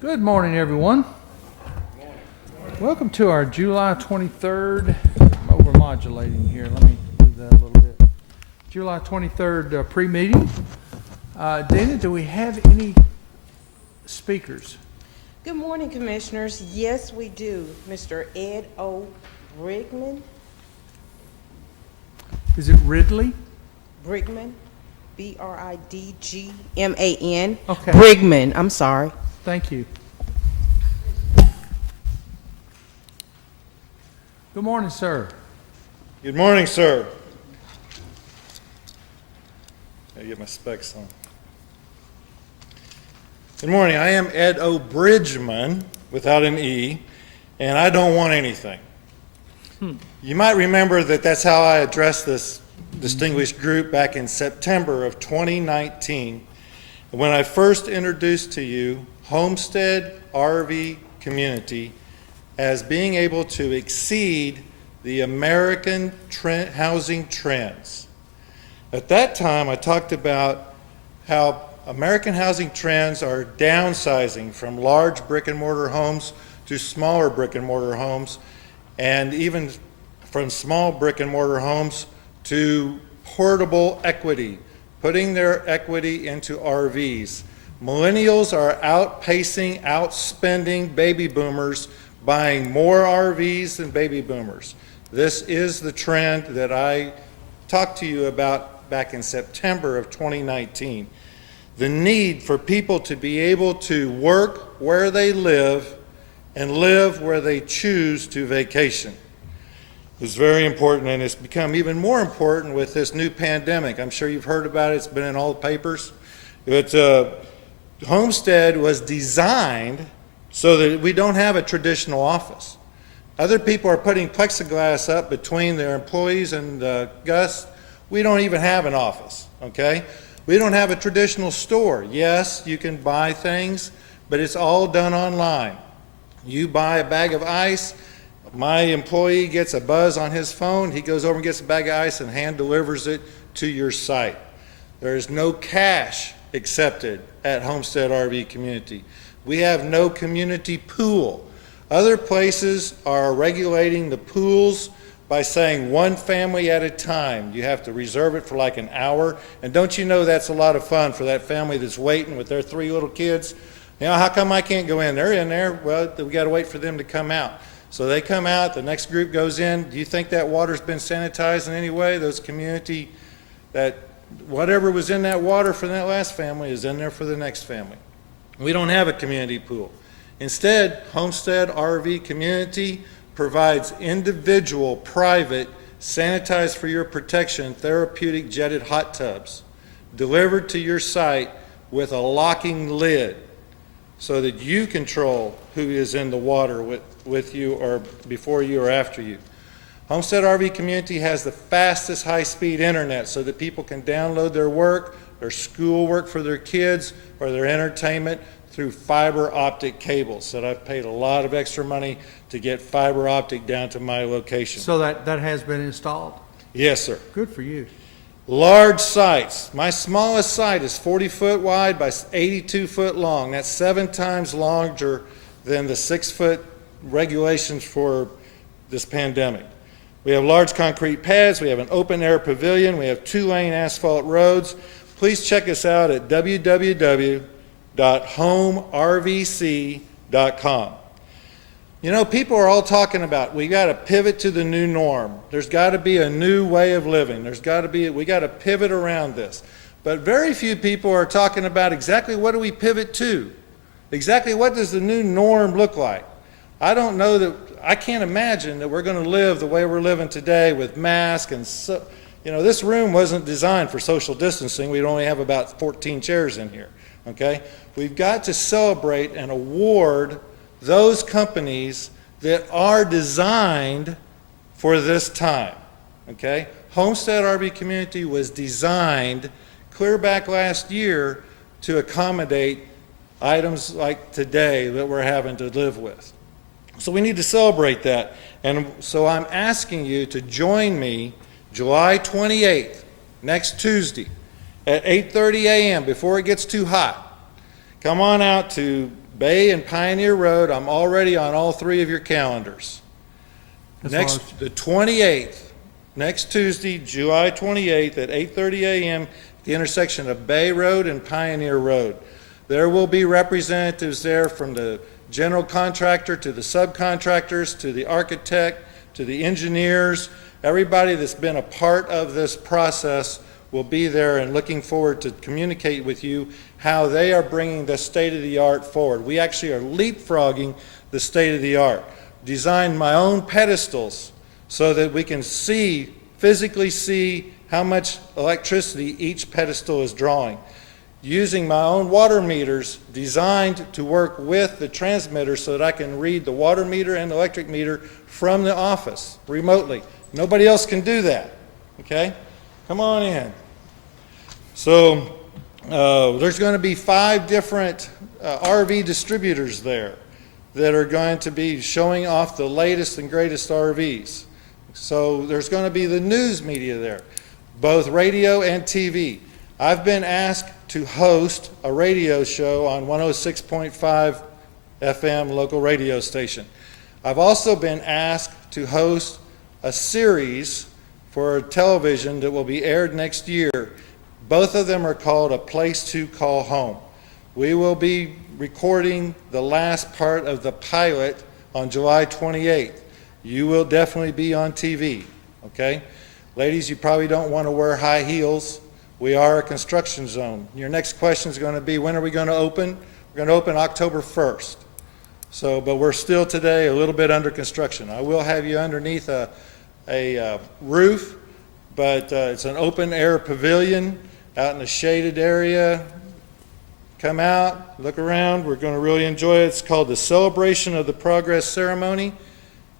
Good morning, everyone. Welcome to our July 23rd. I'm over-modulating here. Let me do that a little bit. July 23rd pre-meeting. Dana, do we have any speakers? Good morning, Commissioners. Yes, we do. Mr. Ed O. Brigman. Is it Ridley? Brigman. B-R-I-D-G-M-A-N. Okay. Brigman, I'm sorry. Thank you. Good morning, sir. Good morning, sir. I get my specs on. Good morning. I am Ed O. Bridgman, without an E, and I don't want anything. You might remember that that's how I addressed this distinguished group back in September of 2019, when I first introduced to you Homestead RV Community as being able to exceed the American housing trends. At that time, I talked about how American housing trends are downsizing from large brick and mortar homes to smaller brick and mortar homes, and even from small brick and mortar homes to portable equity, putting their equity into RVs. Millennials are outspending baby boomers, buying more RVs than baby boomers. This is the trend that I talked to you about back in September of 2019. The need for people to be able to work where they live and live where they choose to vacation is very important, and it's become even more important with this new pandemic. I'm sure you've heard about it. It's been in all the papers. Homestead was designed so that we don't have a traditional office. Other people are putting plexiglass up between their employees and guests. We don't even have an office, okay? We don't have a traditional store. Yes, you can buy things, but it's all done online. You buy a bag of ice, my employee gets a buzz on his phone, he goes over and gets a bag of ice and hand delivers it to your site. There is no cash accepted at Homestead RV Community. We have no community pool. Other places are regulating the pools by saying one family at a time. You have to reserve it for like an hour. And don't you know that's a lot of fun for that family that's waiting with their 3 little kids? You know, how come I can't go in? They're in there. Well, we got to wait for them to come out. So they come out, the next group goes in. Do you think that water's been sanitized in any way? Those community, that whatever was in that water for that last family is in there for the next family. We don't have a community pool. Instead, Homestead RV Community provides individual, private, sanitized for your protection, therapeutic jetted hot tubs delivered to your site with a locking lid so that you control who is in the water with you or before you or after you. Homestead RV Community has the fastest high-speed internet so that people can download their work, their school work for their kids, or their entertainment through fiber optic cables that I've paid a lot of extra money to get fiber optic down to my location. So that has been installed? Yes, sir. Good for you. Large sites. My smallest site is 40 foot wide by 82 foot long. That's 7 times larger than the 6 foot regulations for this pandemic. We have large concrete pads. We have an open air pavilion. We have 2-lane asphalt roads. Please check us out at www.homervc.com. You know, people are all talking about we got to pivot to the new norm. There's got to be a new way of living. We got to pivot around this. But very few people are talking about exactly what do we pivot to? Exactly what does the new norm look like? I don't know that, I can't imagine that we're going to live the way we're living today with masks and, you know, this room wasn't designed for social distancing. We'd only have about 14 chairs in here, okay? We've got to celebrate and award those companies that are designed for this time, okay? Homestead RV Community was designed clear back last year to accommodate items like today that we're having to live with. So we need to celebrate that. And so I'm asking you to join me July 28th, next Tuesday, at 8:30 a.m. before it gets too hot. Come on out to Bay and Pioneer Road. I'm already on all three of your calendars. The 28th, next Tuesday, July 28th at 8:30 a.m. at the intersection of Bay Road and Pioneer Road. There will be representatives there from the general contractor to the subcontractors to the architect to the engineers. Everybody that's been a part of this process will be there, and looking forward to communicate with you how they are bringing the state-of-the-art forward. We actually are leapfrogging the state-of-the-art. Designed my own pedestals so that we can physically see how much electricity each pedestal is drawing. Using my own water meters designed to work with the transmitter so that I can read the water meter and electric meter from the office remotely. Nobody else can do that, okay? Come on in. So there's going to be 5 different RV distributors there that are going to be showing off the latest and greatest RVs. So there's going to be the news media there, both radio and TV. I've been asked to host a radio show on 106.5 FM local radio station. I've also been asked to host a series for television that will be aired next year. Both of them are called A Place to Call Home. We will be recording the last part of the pilot on July 28th. You will definitely be on TV, okay? Ladies, you probably don't want to wear high heels. We are a construction zone. Your next question is going to be, when are we going to open? We're going to open October 1st. So, but we're still today a little bit under construction. I will have you underneath a roof, but it's an open air pavilion out in a shaded area. Come out, look around. We're going to really enjoy it. It's called the Celebration of the Progress Ceremony.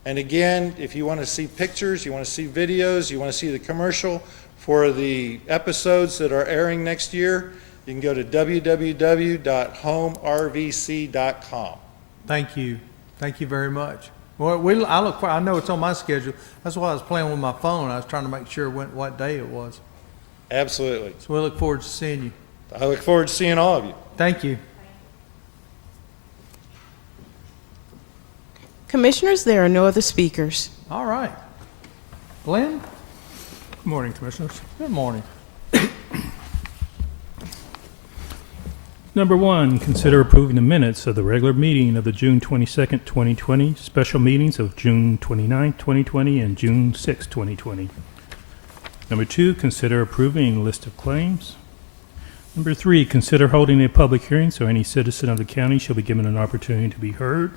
And again, if you want to see pictures, you want to see videos, you want to see the commercial for the episodes that are airing next year, you can go to www.homervc.com. Thank you. Thank you very much. Well, I know it's on my schedule. That's why I was playing with my phone. I was trying to make sure what day it was. Absolutely. So we look forward to seeing you. I look forward to seeing all of you. Thank you. Commissioners, there are no other speakers. All right. Glenn? Good morning, Commissioners. Good morning. Number 1, consider approving the minutes of the regular meeting of the June 22nd, 2020, special meetings of June 29th, 2020, and June 6th, 2020. Number 2, consider approving a list of claims. Number 3, consider holding a public hearing so any citizen of the county shall be given an opportunity to be heard.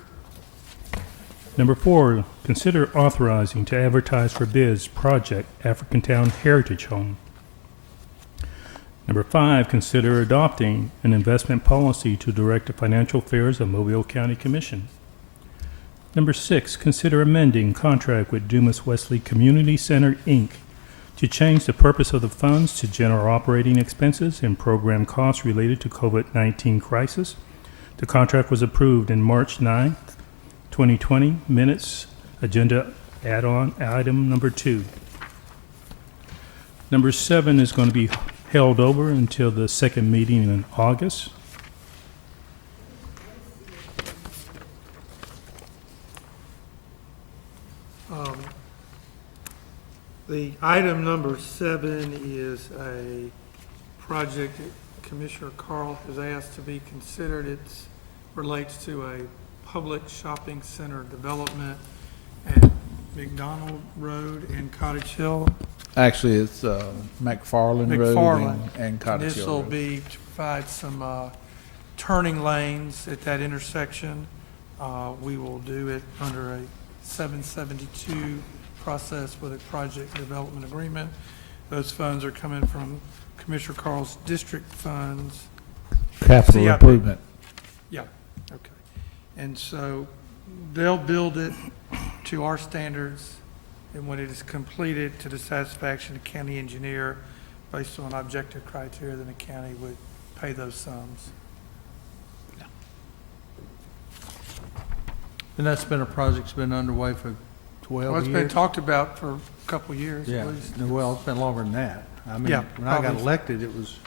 Number 4, consider authorizing to advertise for bids project Africantown Heritage Home. Number 5, consider adopting an investment policy to direct the financial affairs of Mobile County Commission. Number 6, consider amending contract with Dumas Wesley Community Center, Inc. to change the purpose of the funds to general operating expenses and program costs related to COVID-19 crisis. The contract was approved in March 9th, 2020, minutes, agenda add-on item number 2. Number 7 is going to be held over until the second meeting in August. The item number 7 is a project that Commissioner Carl has asked to be considered. It relates to a public shopping center development at McDonald Road and Cottage Hill. Actually, it's McFarland Road and Cottage This Hill will Road. be to provide some turning lanes at that intersection. We will do it under a 772 process with a project development agreement. Those funds are coming from Commissioner Carl's district funds. Capital CIP. improvement. Yeah, okay. And so they'll build it to our standards, and when it is completed to the satisfaction of the county engineer, based on objective criteria, then the county would pay those sums. And that's been a project that's been underway for 12 Well, years? it's been talked about for a couple of years Yeah, at least. well, it's been longer than that. I mean, Yeah, when I got probably. elected, it was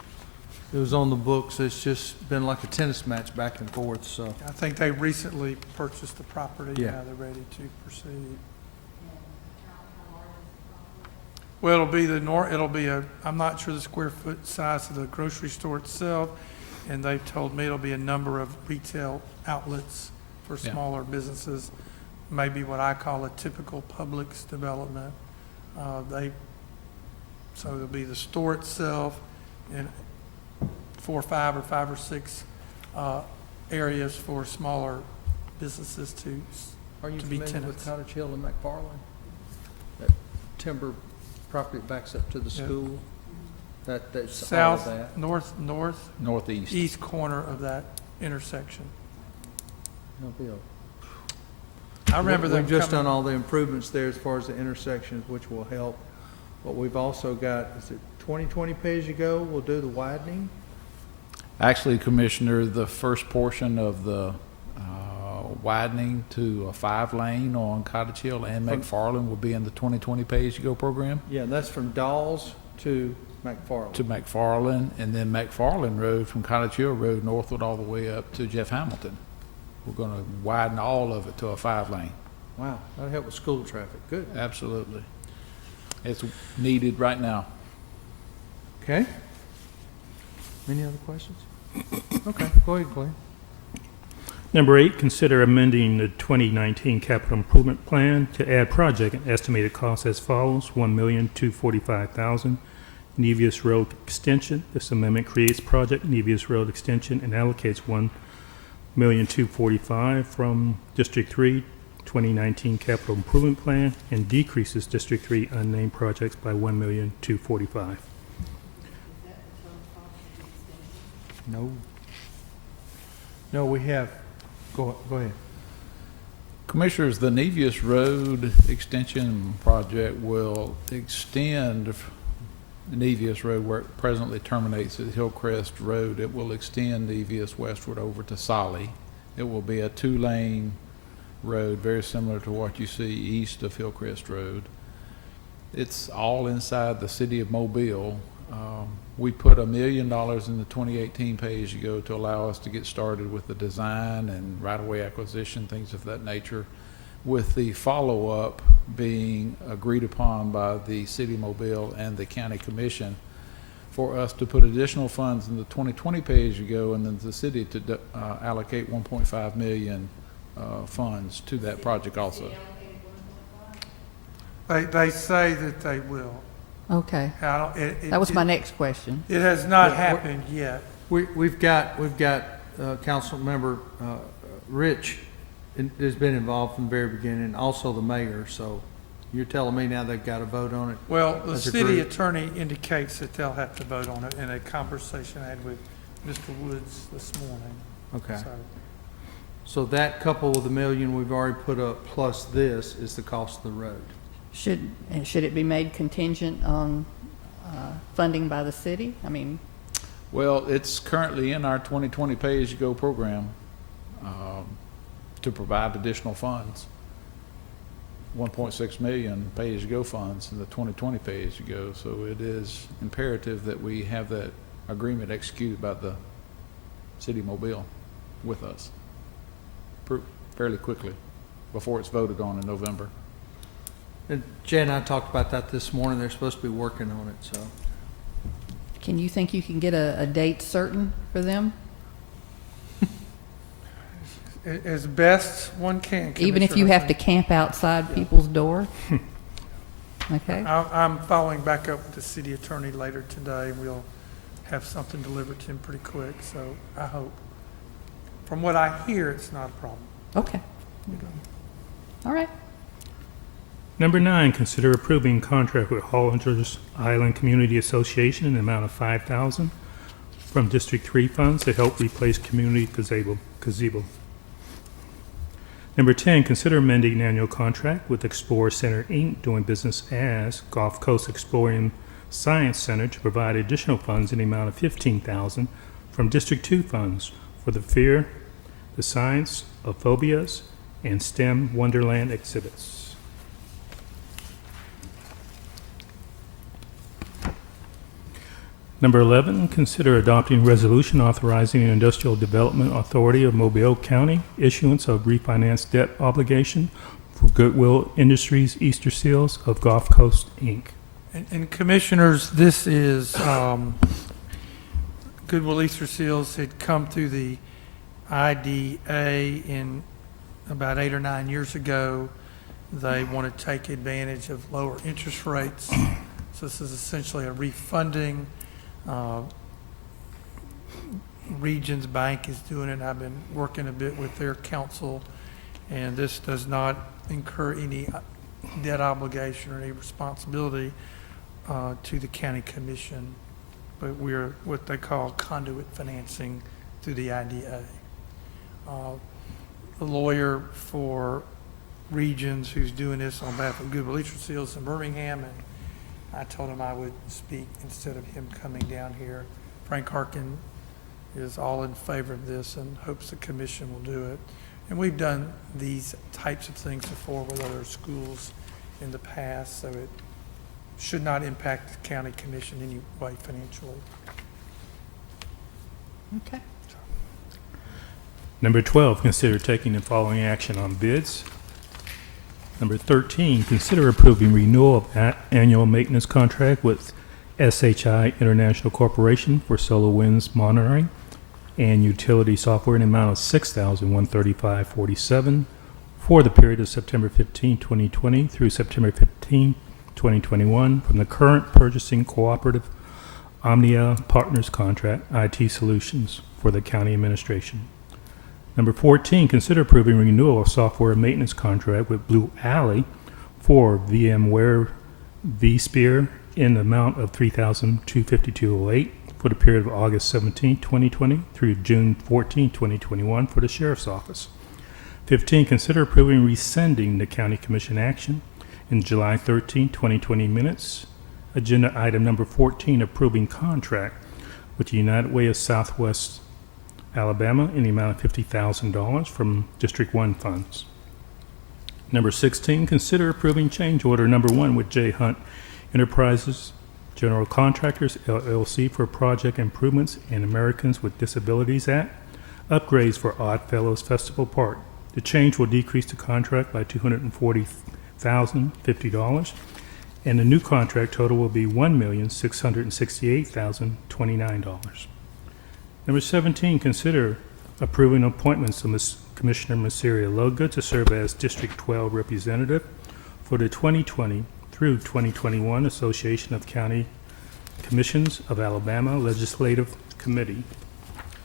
It was on the books. It's just been like a tennis match back and forth, so. I think they recently purchased the property. Yeah. Now they're ready to proceed. Well, it'll be I'm not sure the square foot size of the grocery store itself, and they've told me it'll be a number of retail outlets for Yeah. smaller businesses, maybe what I call a typical Publix development. So it'll be the store itself and 4 or 5 or 5 or 6 areas for smaller businesses Are you to be familiar with tenants. Cottage Hill and McFarland? That timber property backs up to the Yeah. school? That's all of South, that? Northeast. east corner of that intersection. No bill. I remember them We've just coming. done all the improvements there as far as the intersections, which will help. But we've also got, is it 2020 pay-as-you-go? We'll do the widening. Actually, Commissioner, the first portion of the widening to a 5-lane on Cottage Hill and McFarland will be in the 2020 pay-as-you-go program Yeah, that's from Dawes to McFarland. to McFarland, and then McFarland Road from Cottage Hill Road northward all the way up to Jeff Hamilton. We're going to widen all of it to a 5-lane. Wow, that'll help with school traffic. Good. Absolutely. It's needed right now. Okay. Any other questions? Okay, go ahead, Clay. Number 8, consider amending the 2019 capital improvement plan to add project and estimated costs as follows: $1,245,000. Nevius Road Extension. This amendment creates project Nevius Road Extension and allocates $1,245,000 from District 3 2019 capital improvement plan and decreases District 3 unnamed projects by $1,245,000. No. No, we have, go ahead. Commissioners, the Nevius Road Extension Project will extend Nevius Road where it presently terminates at Hillcrest Road. It will extend Nevius westward over to Solly. It will be a 2-lane road, very similar to what you see east of Hillcrest Road. It's all inside the city of Mobile. We put $1 million in the 2018 pay-as-you-go to allow us to get started with the design and right-of-way acquisition, things of that nature, with the follow-up being agreed upon by the city of Mobile and the county commission for us to put additional funds in the 2020 pay-as-you-go, and then the city to allocate 1.5 million funds to that project also. They say that they will. Okay, I don't- it- that was it- my next question. It has not Yeah, happened yet. We've got council member Rich has been involved from the very beginning, and also the mayor, so you're telling me now they've got to vote on it? Well, the As a city group. attorney indicates that they'll have to vote on it in a conversation I had with Mr. Woods this morning. Okay. So, So that coupled with the million we've already put up plus this is the cost of the road. Should it be made contingent on funding by the city? I mean, Well, it's currently in our 2020 pay-as-you-go program to provide additional funds. 1.6 million pay-as-you-go funds in the 2020 pay-as-you-go, so it is imperative that we have that agreement executed by the city of Mobile with us fairly quickly before it's voted on in November. And Jay and I talked about that this morning. They're supposed to be working on it, so. can you think you can get a date certain for them? as best one can. Even if you Commissioner, I have to think. camp outside people's door? Okay, I'm following back up with the city attorney later today. We'll have something delivered to him pretty quick, so I hope. From what I hear, it's not a problem. okay. All right. Number 9, consider approving contract with Hollinger's Island Community Association in the amount of $5,000 from District 3 funds to help replace community gazebo. Number 10, consider amending annual contract with Explorer Center, Inc., doing business as Gulf Coast Exploring Science Center to provide additional funds in the amount of $15,000 from District 2 funds for the fear, the science of phobias, and STEM Wonderland exhibits. Number 11, consider adopting resolution authorizing the Industrial Development Authority of Mobile County issuance of refinance debt obligation for Goodwill Industries Easter Seals of Gulf Coast, Inc. And Commissioners, this is, Goodwill Easter Seals had come through the IDA in about 8 or 9 years ago. They want to take advantage of lower interest rates. So this is essentially a refunding. Regions Bank is doing it. I've been working a bit with their counsel, and this does not incur any debt obligation or any responsibility to the county commission, but we're what they call conduit financing through the IDA. The lawyer for Regions who's doing this on behalf of Goodwill Easter Seals in Birmingham, and I told him I would speak instead of him coming down here. Frank Harkin is all in favor of this and hopes the commission will do it. And we've done these types of things before with other schools in the past, so it should not impact the county commission in any way financially. Okay. Number 12, consider taking the following action on bids. Number 13, consider approving renewal of annual maintenance contract with SHI International Corporation for SolarWinds monitoring and utility software in the amount of $6,135.47 for the period of September 15, 2020 through September 15, 2021 from the current purchasing cooperative Omnia Partners Contract IT Solutions for the county administration. Number 14, consider approving renewal of software maintenance contract with Blue Alley for VMware vSphere in the amount of $3,252.08 for the period of August 17, 2020 through June 14, 2021 for the Sheriff's Office. 15, consider approving rescinding the County Commission action in July 13, 2020 minutes. Agenda item number 14, approving contract with the United Way of Southwest Alabama in the amount of $50,000 from District 1 funds. Number 16, consider approving change order number 1 with J. Hunt Enterprises General Contractors, LLC for project improvements in Americans with Disabilities Act, upgrades for Odd Fellows Festival Park. The change will decrease the contract by $240,050, and the new contract total will be $1,668,029. Number 17, consider approving appointments of Commissioner Masiria Loga to serve as District 12 representative for the 2020 through 2021 Association of County Commissions of Alabama Legislative Committee.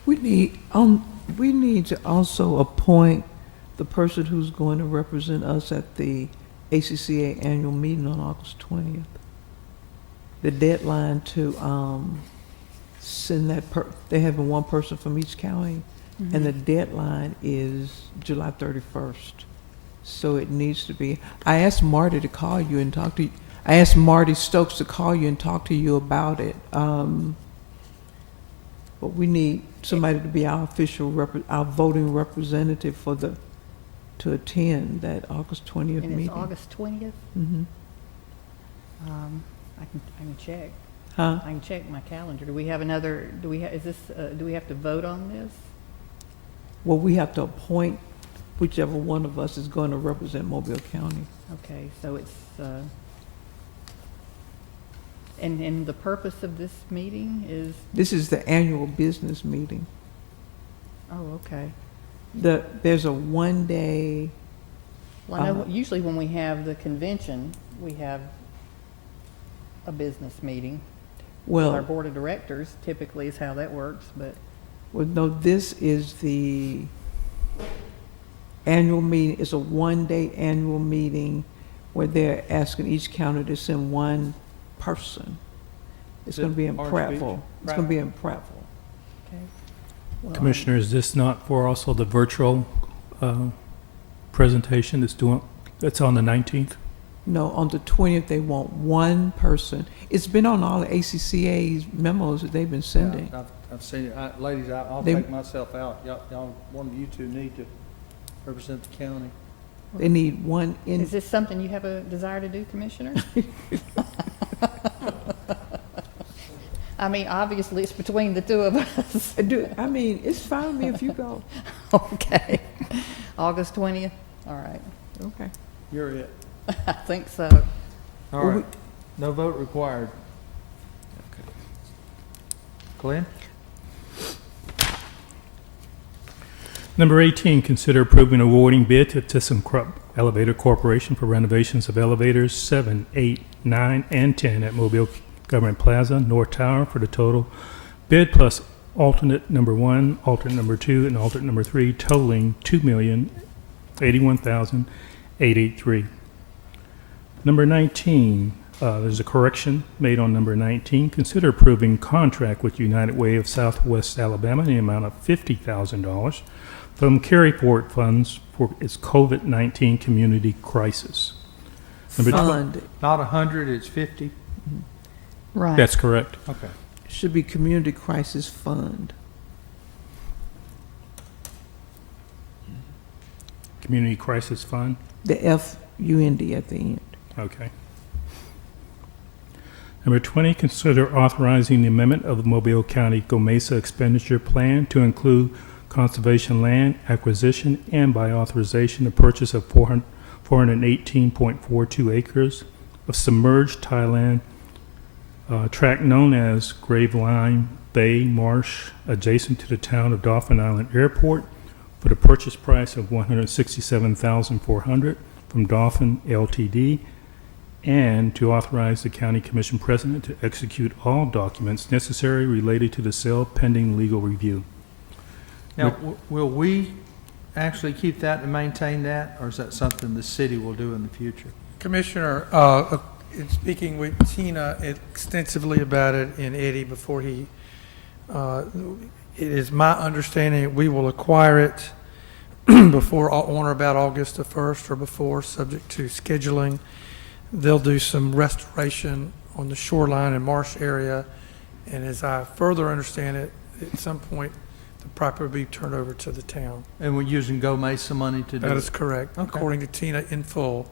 We need to also appoint the person who's going to represent us at the ACCA annual meeting on August 20th. The deadline to send that they have one person from each county, and the deadline is July 31st. So it needs to be. I asked Marty to call you and talk to you. I asked Marty Stokes to call you and talk to you about it. But we need somebody to be our official, our voting representative to attend that August 20th And meeting. it's August 20th? Mm-hmm. I can check. Huh? I can check my calendar. Do we have another, do we have to vote on this? Well, we have to appoint whichever one of us is going to represent Mobile County. Okay, so it's, and the purpose of this meeting is, This is the annual business meeting. oh, okay. There's a one-day, Well, I know usually when we have the convention, we have a business meeting. With our well, board of directors typically is how that works, but, no, this is the annual meeting. It's a one-day annual meeting where they're asking each county to send one person. It's going to be in Orange Beach? Prattville. It's going to be in Prattville. okay. Well, Commissioner, is this not for also the virtual presentation that's on the 19th? No, on the 20th, they want one person. It's been on all the ACCA's memos that they've been sending. Yeah, I've seen it. Ladies, I'll They- take myself out. Y'all, one of you two need to represent the county. They need one in, Is this something you have a desire to do, Commissioner? I mean, obviously, it's between the two of us. I mean, it's fine with me if you go. Okay. August 20th? All right. Okay. You're it. I think so. All right. No vote required. Glenn? Number 18, consider approving awarding bid to ThyssenKrupp Elevator Corporation for renovations of elevators 7, 8, 9, and 10 at Mobile Government Plaza, North Tower for the total bid plus alternate number 1, alternate number 2, and alternate number 3 totaling $2,081,883. Number 19, there's a correction made on number 19. Consider approving contract with United Way of Southwest Alabama in the amount of $50,000 from carry forward funds for its COVID-19 community crisis. Fund. Not 100, it's 50? Right. That's correct. Okay. Should be Community Crisis Fund. Community Crisis Fund. The F-U-N-D at the end. Okay. Number 20, consider authorizing the amendment of the Mobile County GOMESA expenditure plan to include conservation land acquisition and by authorization the purchase of 418.42 acres of submerged Thailand tract known as Graveline Bay Marsh adjacent to the town of Dauphin Island Airport for the purchase price of $167,400 from Dauphin Ltd. And to authorize the county commission president to execute all documents necessary related to the sale pending legal review. Now, will we actually keep that and maintain that, or is that something the city will do in the future? Commissioner, in speaking with Tina extensively about it and Eddie before he, it is my understanding we will acquire it before, on or about August the 1st or before, subject to scheduling. They'll do some restoration on the shoreline and marsh area, and as I further understand it, at some point, the property will be turned over to the town. And we're using GOMESA money to do That it? is correct, Okay. according to Tina in full.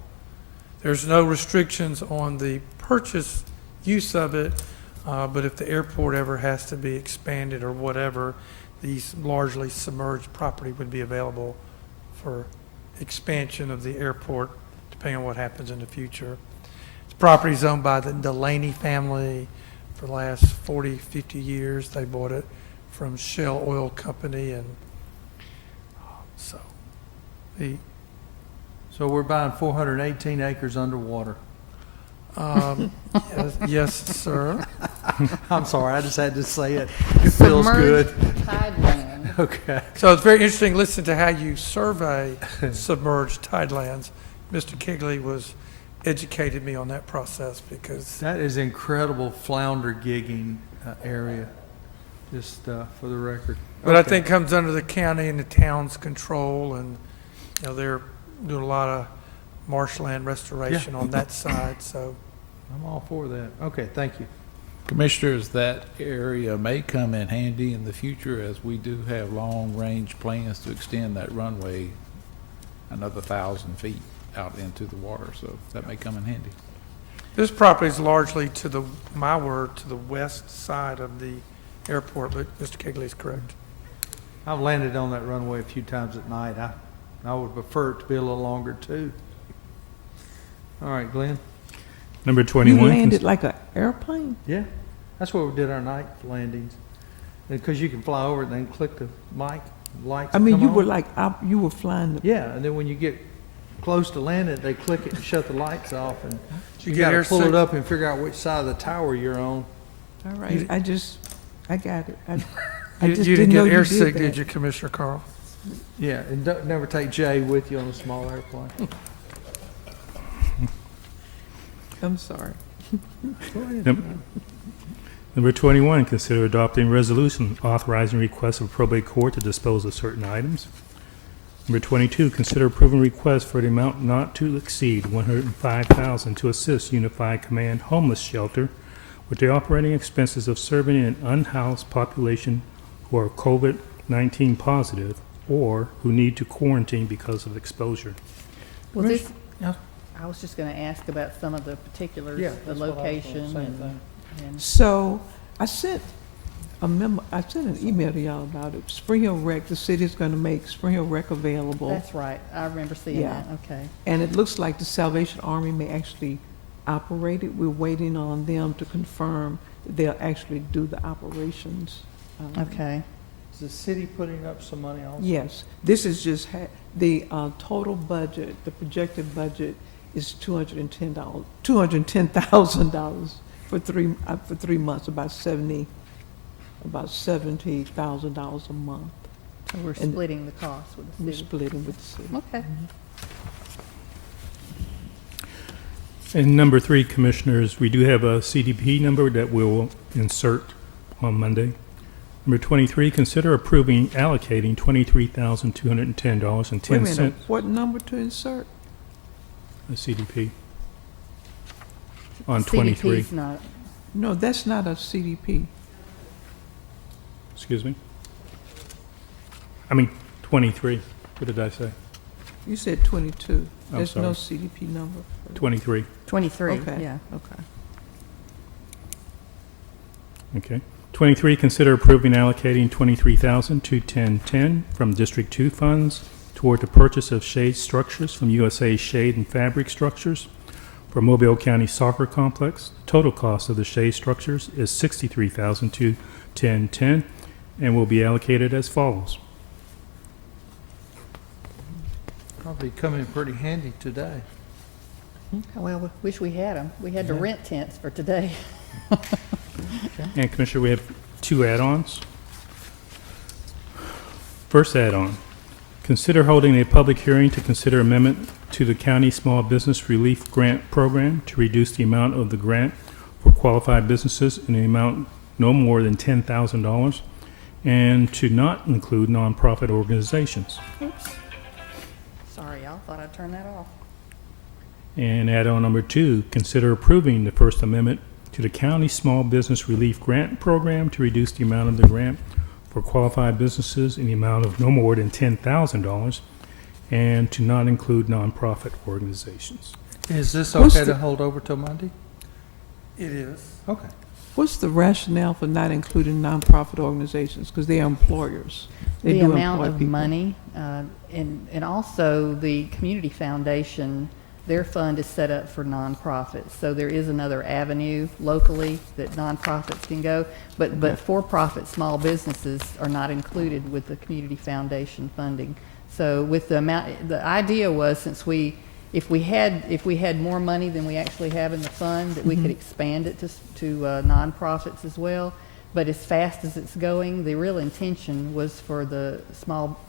There's no restrictions on the purchase use of it, but if the airport ever has to be expanded or whatever, these largely submerged property would be available for expansion of the airport, depending on what happens in the future. The property is owned by the Delaney family for the last 40, 50 years. They bought it from Shell Oil Company, and so So we're buying 418 acres underwater. yes, sir. I'm sorry, I just had to say it. It feels good. Submerged tideland. Okay. So it's very interesting, listen to how you survey submerged tidelands. Mr. Kigley educated me on that process because, That is incredible flounder gigging area, just for the record. but I Okay. think comes under the county and the town's control, and, you know, they're doing a lot of marshland restoration on that side, so. I'm all for that. Okay, thank you. Commissioners, that area may come in handy in the future as we do have long-range plans to extend that runway another 1,000 feet out into the water, so that may come in handy. This property is largely to the west side of the airport, but Mr. Kigley is correct. I've landed on that runway a few times at night. I would prefer it to be a little longer too. All right, Glenn? Number You 21. landed like an airplane? Yeah, that's where we did our night landings. Because you can fly over and then click the mic, lights I mean, come you on. were like, you were flying the, Yeah, and then when you get close to landing, they click it and shut the lights off, and you you get gotta pull airsick? it up and figure out which side of the tower you're on. all right, I got it. I You just didn't didn't know get you airsick, did did that. you, Commissioner Carl? Yeah, and don't, never take Jay with you on a small airplane. I'm sorry. Number 21, consider adopting resolution authorizing requests of probate court to dispose of certain items. Number 22, consider approving requests for the amount not to exceed $105,000 to assist Unified Command Homeless Shelter with the operating expenses of serving an unhoused population who are COVID-19 positive or who need to quarantine because of exposure. Well, this, Yeah. I was just going to ask about some of the particulars, Yeah, the that's what I was gonna location say, and So I sent a memo, I sent an email to y'all about it. Spring Hill Rec, the city's gonna make Spring Hill Rec available. That's right. I remember seeing Yeah. that. Okay. And it looks like the Salvation Army may actually operate it. We're waiting on them to confirm that they'll actually do the operations. Okay. Is the city putting up some money also? Yes, this is just, the total budget, the projected budget is $210,000 for 3 months, about $70,000 a month. So we're And- splitting the cost with the We're city. splitting with the city. Okay. And number 3, Commissioners, we do have a CDP number that we'll insert on Monday. Number 23, consider approving allocating $23,210.10. Wait a minute, what number to insert? A CDP on 23. CDP's not, No, that's not a CDP. Excuse me? I mean, 23. What did I say? You said 22. I'm There's no sorry. CDP number. 23. 23, Okay. yeah. Okay. Okay. 23, consider approving allocating $23,210.10 from District 2 funds toward the purchase of shade structures from USA Shade and Fabric Structures for Mobile County Soccer Complex. The total cost of the shade structures is $63,210.10 and will be allocated as follows. Probably come in pretty handy today. Well, we wish we had them. We had to Yeah. rent tents for today. And Commissioner, we have 2 add-ons. First add-on, consider holding a public hearing to consider amendment to the County Small Business Relief Grant Program to reduce the amount of the grant for qualified businesses in the amount no more than $10,000 and to not include nonprofit organizations. Oops. Sorry, y'all. Thought I'd turn that off. And add-on number 2, consider approving the First Amendment to the County Small Business Relief Grant Program to reduce the amount of the grant for qualified businesses in the amount of no more than $10,000 and to not include nonprofit organizations. Is this What's okay to the- hold over till Monday? It is. Okay. What's the rationale for not including nonprofit organizations? Because they are employers. They The do amount employ of people. money, and also the community foundation, their fund is set up for nonprofits. So there is another avenue locally that nonprofits can go, but for-profit small businesses are not included with the community foundation funding. So with the amount, the idea was since if we had more money than we actually have in the fund, that we could expand it to nonprofits as well. But as fast as it's going, the real intention was for the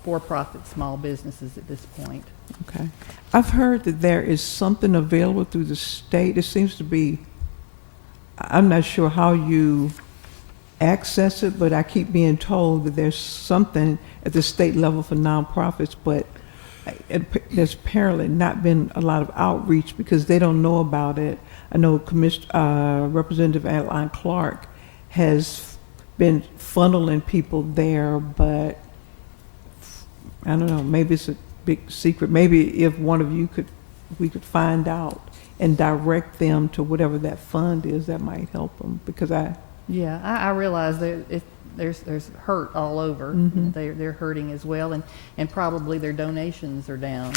for-profit small businesses at this point. Okay. I've heard that there is something available through the state. It seems to be, I'm not sure how you access it, but I keep being told that there's something at the state level for nonprofits, but there's apparently not been a lot of outreach because they don't know about it. I know Representative Adeline Clark has been funneling people there, but I don't know, maybe it's a big secret. Maybe if one of you we could find out and direct them to whatever that fund is, that might help them, because Yeah, I realize that there's hurt all over. Mhm. They're hurting as well, and probably their donations are down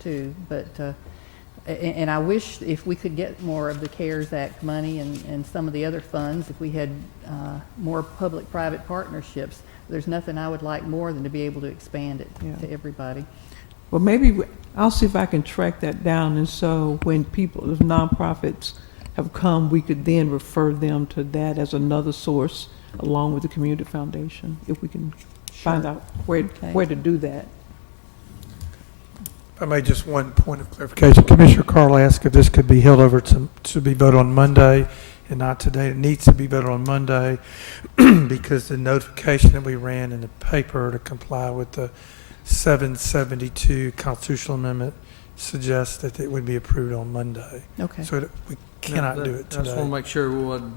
too. But and I wish if we could get more of the CARES Act money and some of the other funds, if we had more public-private partnerships. There's nothing I would like more than to be able to expand it Yeah. to everybody. well, maybe I'll see if I can track that down, and so when if nonprofits have come, we could then refer them to that as another source along with the community foundation, if we can find out where to do that. If I may, just one point of clarification. Commissioner Carl asked if this could be held over to be voted on Monday and not today. It needs to be voted on Monday because the notification that we ran in the paper to comply with the 772 constitutional amendment suggests that it would be approved on Monday. Okay. So we cannot do it I just want to today. make sure we wasn't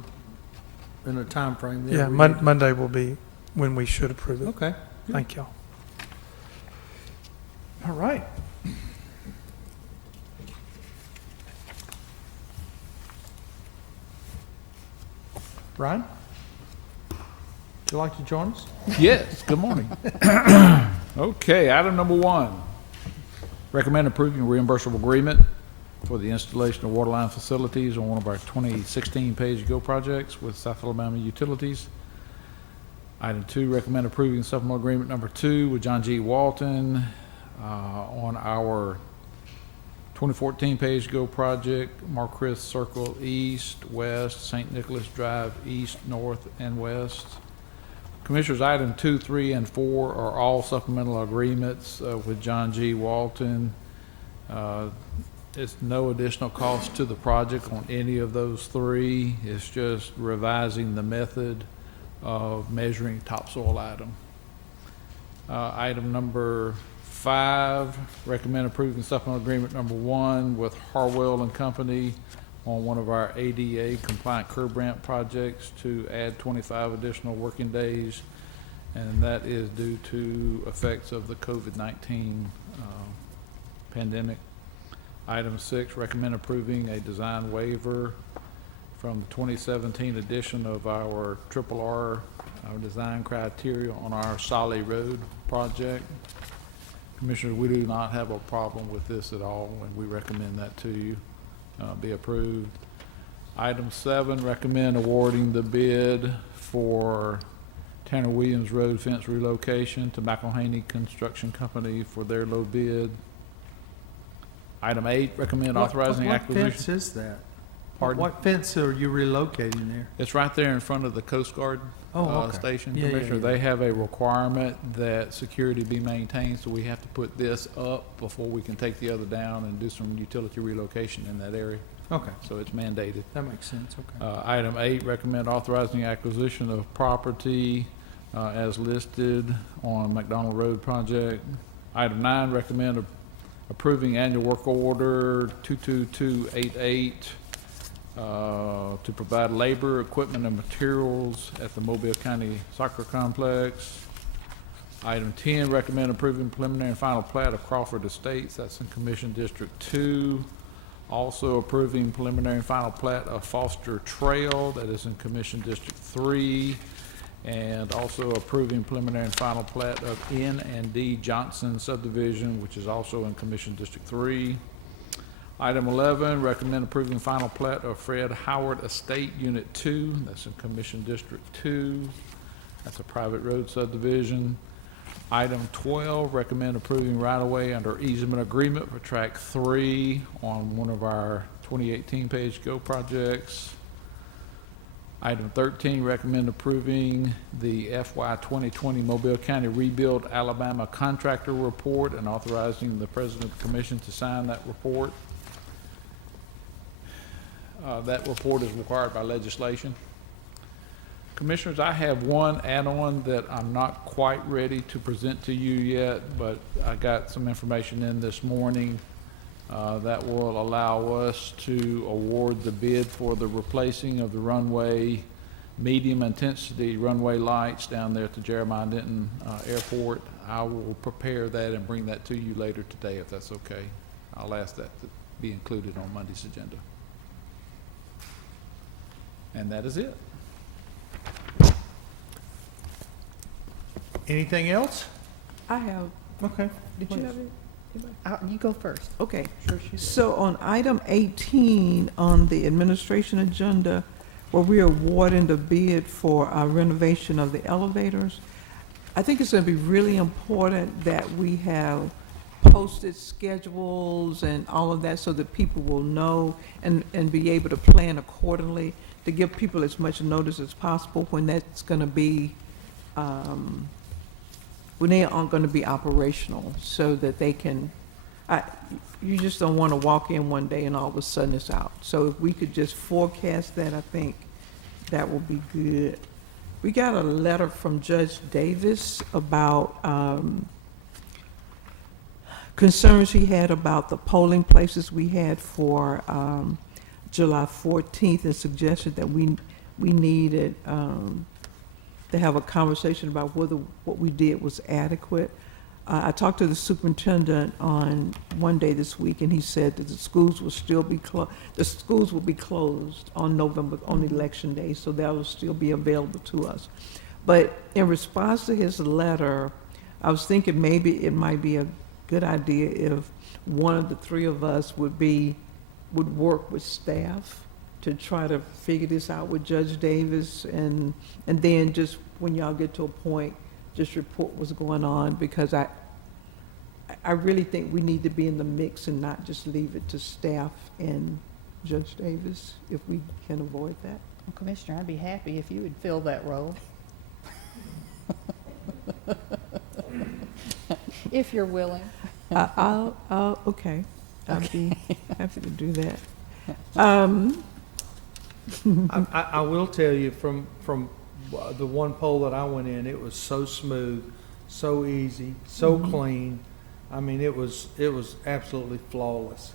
in a time frame. Yeah, Monday will be when we should approve it. Okay. Thank y'all. All right. Ryan? you like to join us? Yes, good morning. Okay, item number 1. Recommend approving a reimbursable agreement for the installation of waterline facilities on one of our 2016 pay-as-you-go projects with South Alabama Utilities. Item 2, recommend approving supplemental agreement number 2 with John G. Walton on our 2014 pay-as-you-go project, Marcris Circle East, West, St. Nicholas Drive East, North, and West. Commissioners, item 2, 3, and 4 are all supplemental agreements with John G. Walton. It's no additional cost to the project on any of those 3. It's just revising the method of measuring topsoil item. Item number 5, recommend approving supplemental agreement number 1 with Harwell and Company on one of our ADA compliant curb ramp projects to add 25 additional working days, and that is due to effects of the COVID-19 pandemic. Item 6, recommend approving a design waiver from the 2017 edition of our RRR design criteria on our Solly Road project. Commissioners, we do not have a problem with this at all, and we recommend that to you be approved. Item 7, recommend awarding the bid for Tanner Williams Road fence relocation to McElhaney Construction Company for their low bid. Item 8, recommend authorizing acquisition. What fence is that? Pardon? What fence are you relocating there? It's right there in front of the Coast Guard Okay. station, Yeah, yeah, Commissioner. yeah. They have a requirement that security be maintained, so we have to put this up before we can take the other down and do some utility relocation in that area. Okay, So it's mandated. that makes sense, okay. Item 8, recommend authorizing acquisition of property as listed on McDonald Road project. Item 9, recommend approving annual work order 22288 to provide labor, equipment, and materials at the Mobile County Soccer Complex. Item 10, recommend approving preliminary and final plat of Crawford Estates, that's in Commission District 2. Also approving preliminary and final plat of Foster Trail, that is in Commission District 3. And also approving preliminary and final plat of N&D Johnson subdivision, which is also in Commission District 3. Item 11, recommend approving final plat of Fred Howard Estate Unit 2, that's in Commission District 2. That's a private road subdivision. Item 12, recommend approving right-of-way under easement agreement for Track 3 on one of our 2018 pay-as-you-go projects. Item 13, recommend approving the FY 2020 Mobile County Rebuild Alabama Contractor Report and authorizing the President of the Commission to sign that report. That report is required by legislation. Commissioners, I have one add-on that I'm not quite ready to present to you yet, but I got some information in this morning that will allow us to award the bid for the replacing of the runway, medium intensity runway lights down there at the Jeremiah Denton Airport. I will prepare that and bring that to you later today if that's okay. I'll ask that to be included on Monday's agenda. And that is it. Anything else? I have, Okay. did you have it? You go first. Okay. Sure she does. So on item 18 on the administration agenda, where we're awarding the bid for our renovation of the elevators, I think it's going to be really important that we have posted schedules and all of that so that people will know and be able to plan accordingly, to give people as much notice as possible when that's going to be, when they aren't going to be operational, so that they can, you just don't want to walk in one day and all of a sudden it's out. So if we could just forecast that, I think that will be good. We got a letter from Judge Davis about concerns he had about the polling places we had for July 14th, and suggested that we needed to have a conversation about whether what we did was adequate. I talked to the superintendent on one day this week, and he said that the schools will still be the schools will be closed on election day, so that will still be available to us. But in response to his letter, I was thinking maybe it might be a good idea if one of the three of us would work with staff to try to figure this out with Judge Davis, and then just when y'all get to a point, just report what's going on, because I really think we need to be in the mix and not just leave it to staff and Judge Davis, if we can avoid that. Well, Commissioner, I'd be happy if you would fill that role. If you're willing. Okay, I'd be happy to do that. I will tell you from the one poll that I went in, it was so smooth, so easy, so clean. I mean, it was absolutely flawless.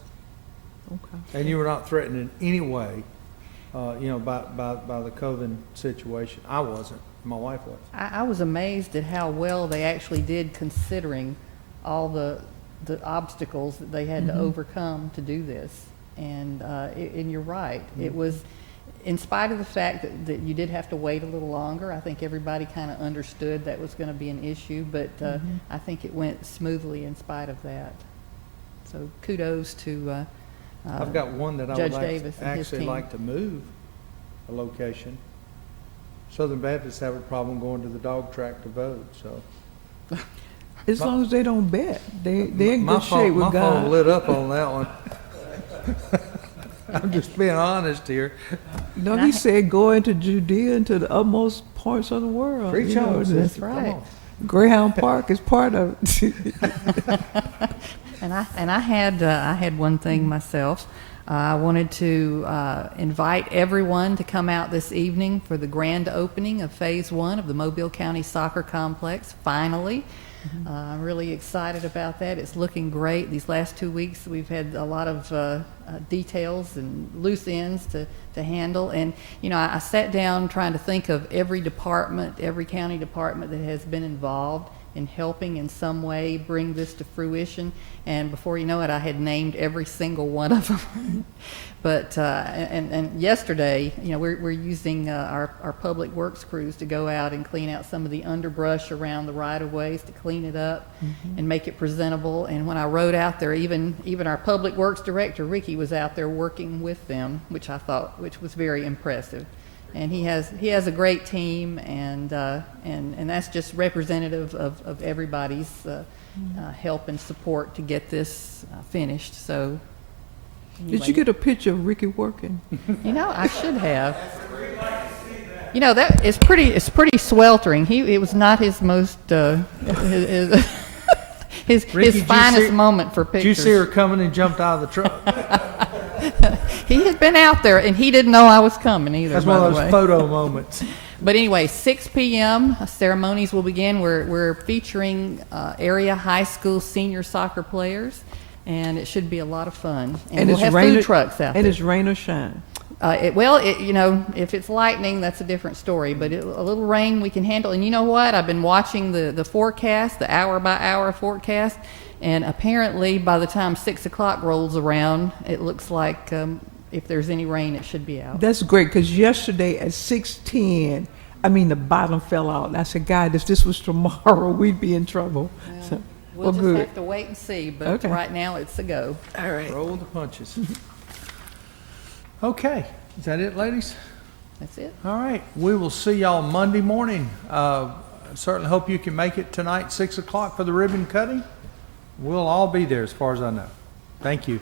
Okay. And you were not threatened in any way, by the COVID situation. I wasn't. My wife was. I was amazed at how well they actually did, considering all the obstacles that they had to overcome to do this. And you're right. It was, in spite of the fact that you did have to wait a little longer, I think everybody kind of understood that was going to be an issue, but I think it went smoothly in spite of that. So kudos to I've got one that I Judge would Davis and his actually team. like to move a location. Southern Baptists have a problem going to the dog track to vote, so. As long as they don't bet, they're in My good shape with My phone God. lit up on that one. I'm just being honest here. No, he said go into Judea into the utmost parts of the world. Preach You know, on, the sis. right. Come on. Greyhound Park is part of it. And I had one thing myself. I wanted to invite everyone to come out this evening for the grand opening of Phase 1 of the Mobile County Soccer Complex, finally. I'm really excited about that. It's looking great. These last 2 weeks, we've had a lot of details and loose ends to handle. And, I sat down trying to think of every department, every county department that has been involved in helping in some way bring this to fruition. And before you know it, I had named every single one of them. But and yesterday, we're using our public works crews to go out and clean out some of the underbrush around the right-of-ways to clean it up and make it presentable. And when I rode out there, even our public works director Ricky was out there working with them, which was very impressive. And he has a great team, and that's just representative of everybody's help and support to get this finished. So, anyway. Did you get a picture of Ricky working? I should have. That it's pretty sweltering. It was not his most his Ricky, did you finest see- moment for Did you pictures. see her coming and jumped out of the truck? He had been out there, and he didn't know I was coming either. That's by one of the those way. photo moments. But anyway, 6 p.m. ceremonies will begin. We're featuring area high school senior soccer players, and it should be a lot of fun. And we'll have food trucks out there. And it's rain or shine. If it's lightning, that's a different story. But a little rain we can handle. And you know what? I've been watching the forecast, the hour-by-hour forecast, and apparently by the time 6 o'clock rolls around, it looks like if there's any rain, it should be out. That's great, because yesterday at 6:10, the bottom fell out. And I said, God, if this was tomorrow, we'd be in trouble. So, We'll just good. have to wait and see. But Okay. right now, it's a go. All right. Roll with the punches. Okay, is that it, ladies? That's it. All right, we will see y'all Monday morning. Certainly hope you can make it tonight, 6 o'clock for the ribbon cutting. We'll all be there as far as I know. Thank you.